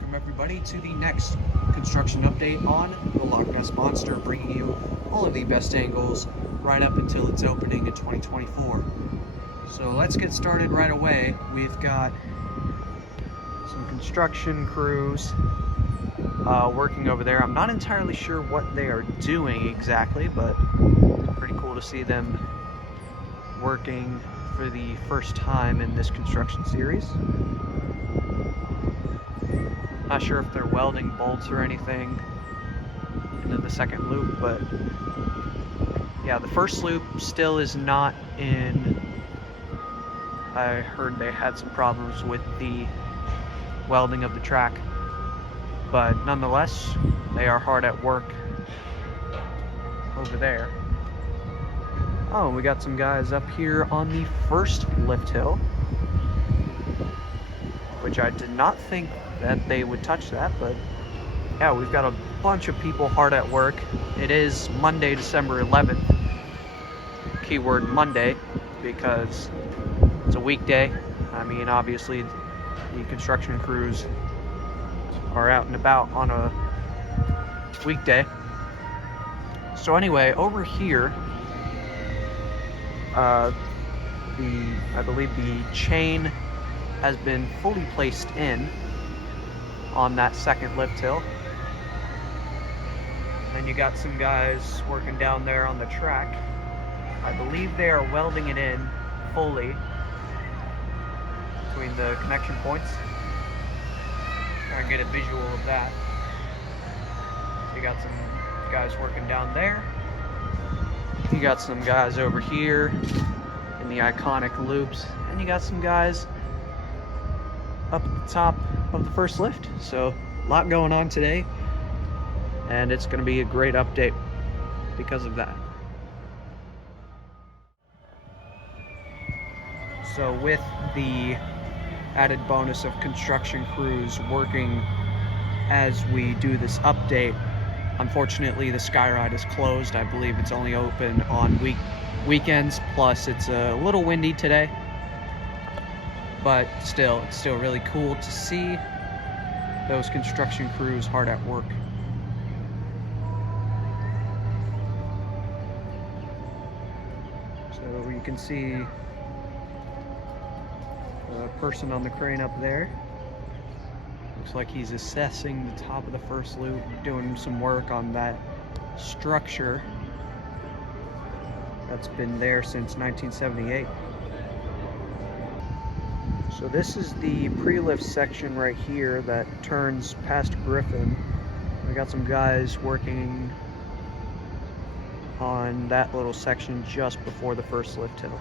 Welcome everybody to the next construction update on the Loch Ness Monster, bringing you all of the best angles right up until its opening in 2024. So let's get started right away. We've got some construction crews working over there. I'm not entirely sure what they are doing exactly, but pretty cool to see them working for the first time in this construction series. Not sure if they're welding bolts or anything into the second loop, but yeah, the first loop still is not in. I heard they had some problems with the welding of the track, but nonetheless, they are hard at work over there. Oh, we got some guys up here on the first lift hill, which I did not think that they would touch that, but yeah, we've got a bunch of people hard at work. It is Monday, December 11th. Keyword Monday, because it's a weekday. I mean, obviously, the construction crews are out and about on a weekday. So anyway, over here, I believe the chain has been fully placed in on that second lift hill. And then you got some guys working down there on the track. I believe they are welding it in fully between the connection points. Try and get a visual of that. So you got some guys working down there. You got some guys over here in the iconic loops, and you got some guys up at the top of the first lift. So a lot going on today, and it's going to be a great update because of that. So with the added bonus of construction crews working as we do this update, unfortunately the Skyride is closed. I believe it's only open on weekends, plus it's a little windy today. But still, it's still really cool to see those construction crews hard at work. So you can see a person on the crane up there. Looks like he's assessing the top of the first loop, doing some work on that structure that's been there since 1978. So this is the pre-lift section right here that turns past Griffin. We got some guys working on that little section just before the first lift hill.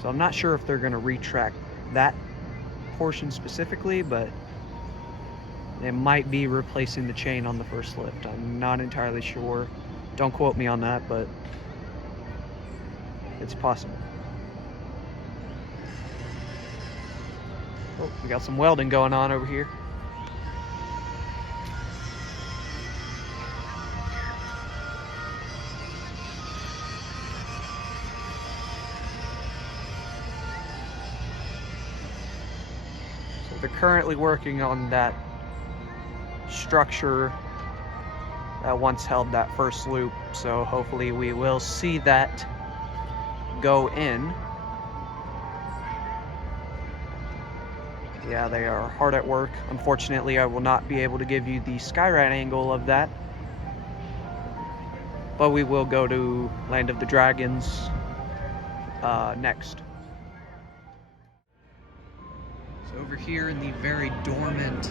So I'm not sure if they're going to retract that portion specifically, but they might be replacing the chain on the first lift. I'm not entirely sure. Don't quote me on that, but it's possible. Oh, we got some welding going on over here. So they're currently working on that structure that once held that first loop. So hopefully we will see that go in. Yeah, they are hard at work. Unfortunately, I will not be able to give you the Skyride angle of that, but we will go to Land of the Dragons next. So over here in the very dormant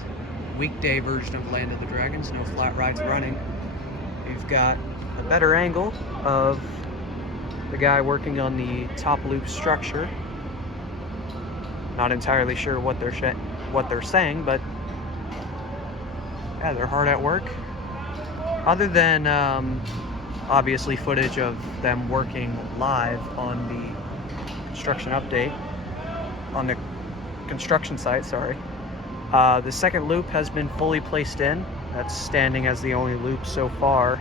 weekday version of Land of the Dragons, no flat rides running, we've got a better angle of the guy working on the top loop structure. Not entirely sure what they're saying, but yeah, they're hard at work. Other than obviously footage of them working live on the construction update, on the construction site, sorry. The second loop has been fully placed in. That's standing as the only loop so far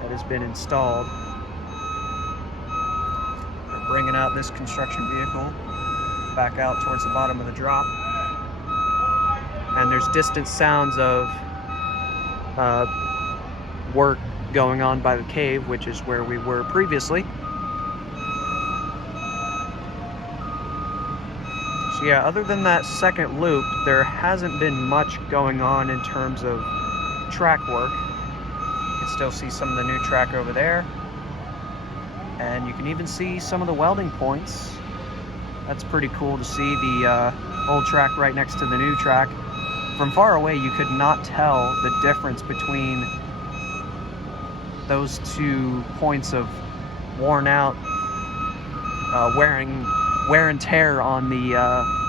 that has been installed. They're bringing out this construction vehicle. back out towards the bottom of the drop. And there's distant sounds of work going on by the cave, which is where we were previously. So yeah, other than that second loop, there hasn't been much going on in terms of track work. You can still see some of the new track over there. And you can even see some of the welding points. That's pretty cool to see the old track right next to the new track. From far away, you could not tell the difference between those 2 points of worn out, wear and tear on the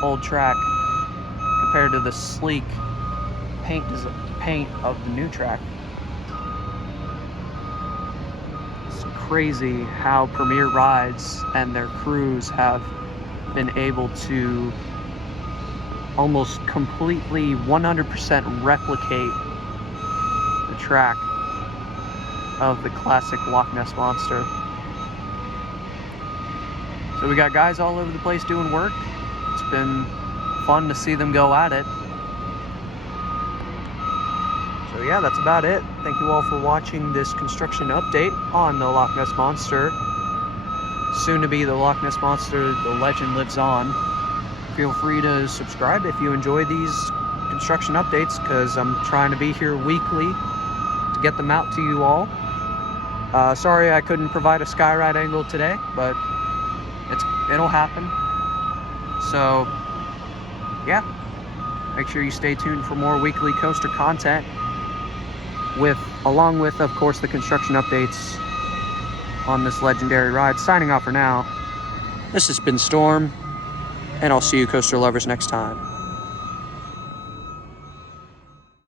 old track compared to the sleek paint of the new track. It's crazy how Premier Rides and their crews have been able to almost completely 100% replicate the track of the classic Loch Ness Monster. So we got guys all over the place doing work. It's been fun to see them go at it. So yeah, that's about it. Thank you all for watching this construction update on the Loch Ness Monster. Soon to be the Loch Ness Monster, the legend lives on. Feel free to subscribe if you enjoy these construction updates, because I'm trying to be here weekly to get them out to you all. Sorry I couldn't provide a skyride angle today, but it'll happen. So yeah, make sure you stay tuned for more weekly coaster content, along with, of course, the construction updates on this legendary ride. Signing off for now. This has been Storm, and I'll see you coaster lovers next time.